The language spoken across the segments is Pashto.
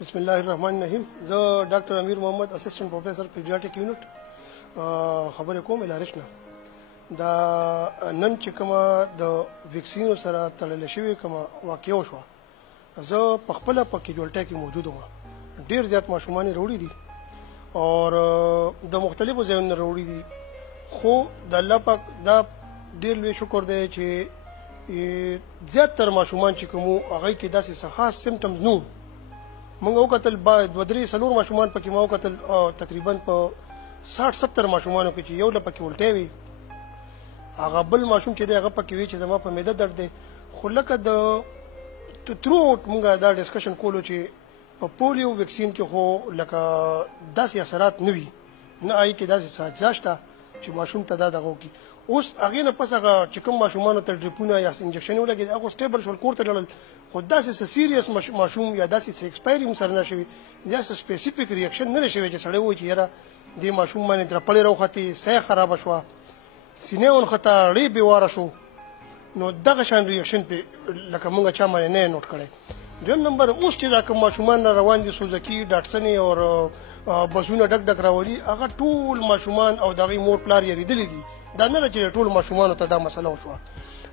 بسم الله الرحمن الرحیم. زه ډاکټر امیر محمد اسسټنټ پروفیسر پیډیاټریک یونټ خبرې کوم الارش نه. دا نن چې کومه د ویکسینو سره تړلې شوې کومه واقعه وشوه، زه په خپله په کیجوالټۍ کې موجود وم. ډېر زیات ماشومان یې راوړي دي او د مختلفو ځایونو نه راوړي دي، خو د الله پاک دا ډېر لوی شکر دی چې زیاتره ماشومان چې کوم هغه کې داسې څه خاص سمټمز نه. موږ وکتل دوه درې څلور ماشومان پکې ما وکتل، تقریبا په 60-70 ماشومانو کې چې یو له پکې الټۍ وي، هغه بل ماشوم چې دی هغه پکې وي چې زما په معده درد دی. خو لکه د ترو اوټ موږ دا ډسکشن کولو چې په پولیو ویکسین کې خو لکه داسې اثرات نه وي، نه هغې کې داسې څه اجزا شته چې ماشوم ته دا دغه وکړي. اوس هغې نه پس هغه چې کوم ماشومانو ته ډریپونه یا انجکشن ولګېد هغه سټیبل شول، کور ته لاړل، خو داسې څه سیریس ماشوم یا داسې څه ایکسپایر هم سره نه شوي، داسې سپیسیفیک ریاکشن نه دی شوی چې سړی وایي چې یاره دې ماشوم باندې درپلې راوختې، ساه خرابه شوه، سینې ونښته، ړې بېواره شو. نو دغه شان ریاکشن پې لکه موږ چا باندې نه یې نوټ کړی. دویم نمبر، اوس چې دا کوم ماشومان را روان دي سوزکي ډاټسنې او بسونه ډک ډک راولي، هغه ټول ماشومان او د هغې مور پلار یېرېدلي دي. دا نه ده چې ټولو ماشومانو ته دا مسله وشوه،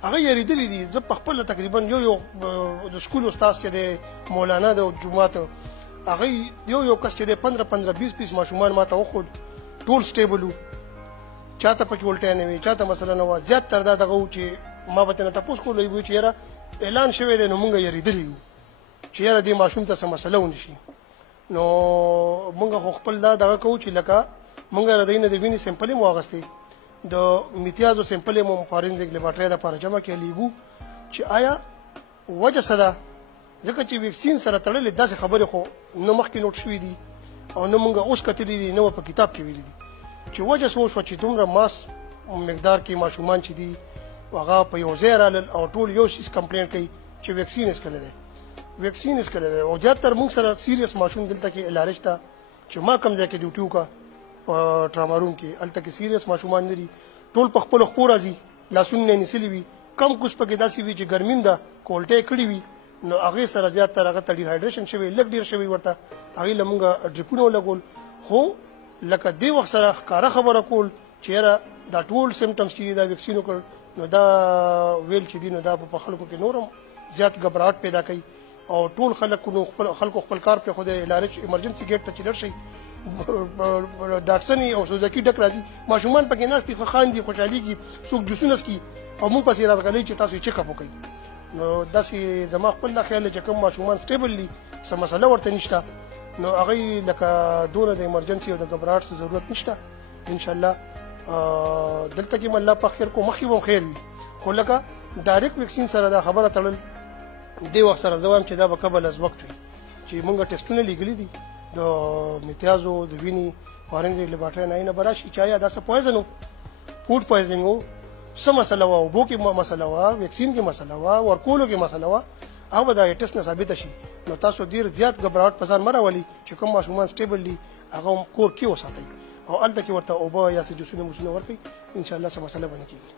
هغه یېرېدلي دي. زه په خپله تقریبا یو د سکول استاد چې دی مولانا د جومات، هغه یو کس چې دی 15-20 ماشومان ما ته وښود، ټول سټیبل وو، چاته پکې الټۍ نه وي، چاته مسله نه وه. زیات تر دا دغه وو چې ما به ترېنه تپوس کولو، وایي چې یاره اعلان شوی دی نو موږ یېرېدلي یو چې یاره دې ماشوم ته څه مسله ونه شي. نو موږ خو خپل دا دغه کوو چې لکه موږ د دوی نه د وینې سیمپل یې مو اخیستی، د امتیازو سیمپل یې مو فارنزیک لیبارټرۍ دپاره جمع کړی لیږو چې آیا وجه څه ده. ځکه چې ویکسین سره تړلې داسې خبرې خو نه مخکې نوټ شوي دي او نه موږ اوس کتلي دي، نه په کتاب کې ویلي دي چې وجه څه وشوه چې دومره ماس مقدار کې ماشومان چې دي هغه په یو ځای رالل او ټول یو شیز کمپلین کوي چې ویکسین یې څکلی دی، ویکسین یې څکلی دی. او زیاتره موږ سره سیریس ماشوم دلته کې الارش ته چې ما کوم ځای کې ډیوټي وکړه په ټراما روم کې، هلته کې سیریس ماشومان نه دي، ټول په خپلو خپو راځي، لاسونه یې نیسلي وي، کم کوس پکې داسې وي چې ګرمي ده که الټۍ کړي وي، نو هغې سره زیاتره هغه ته ډیهایډریشن شوی، لږ ډېر شوی ورته، هغې له مونږ ډریپونه ولګول. خو لکه دې وخت سره ښکاره خبره کول چې یاره دا ټول سمټمس چې دا ویکسین وکړ، نو دا ویل چې دي نو دا په خلکو کې نور هم زیات ګبراهټ پیدا کوي او ټول خلکو خپل کار پرېښودی. الارش ایمرجنسي ګیټ ته چې ډر شئ، ډاټسنې او سوزکي ډک راځي، ماشومان پکې ناست دي، ښه خاندي، خوشحالېږي، څوک جوسونه څکي او موږ پسې راغلی چې تاسو یې چیک اپ وکړئ. نو داسې زما خپل دا خیال دی چې کوم ماشومان سټیبل دي، څه مسله ورته نشته، نو هغوی لکه دونه د ایمرجنسي او د ګبراهټ څه ضرورت نشته. انشاءالله دلته کې م الله پاک خیر کو، مخکې به هم خیر وي. خو لکه ډایرکټ ویکسین سره دا خبره تړل دې وخت سره زه وایم چې دا به قبل از وقت وي چې موږ ټسټونه لیږلي دي د امتیازو د وینې فارنزیک لیبارټرۍ نه، نه به راشي چې آیا دا څه پویزن و، فوډ پویزنګ و، څه مسله وه، اوبو کې مسله وه، ویکسین کې مسله وه، ورکولو کې مسله وه، هغه به د ټسټ نه ثابته شي. نو تاسو ډېر زیات ګبراهټ په ځان مه راولئ چې کوم ماشومان سټیبل دي هغه هم کور کې وساتئ او هلته کې ورته اوبه یا څه جوسونه موسونه ورکړئ، انشاءالله څه مسله به نه کېږي.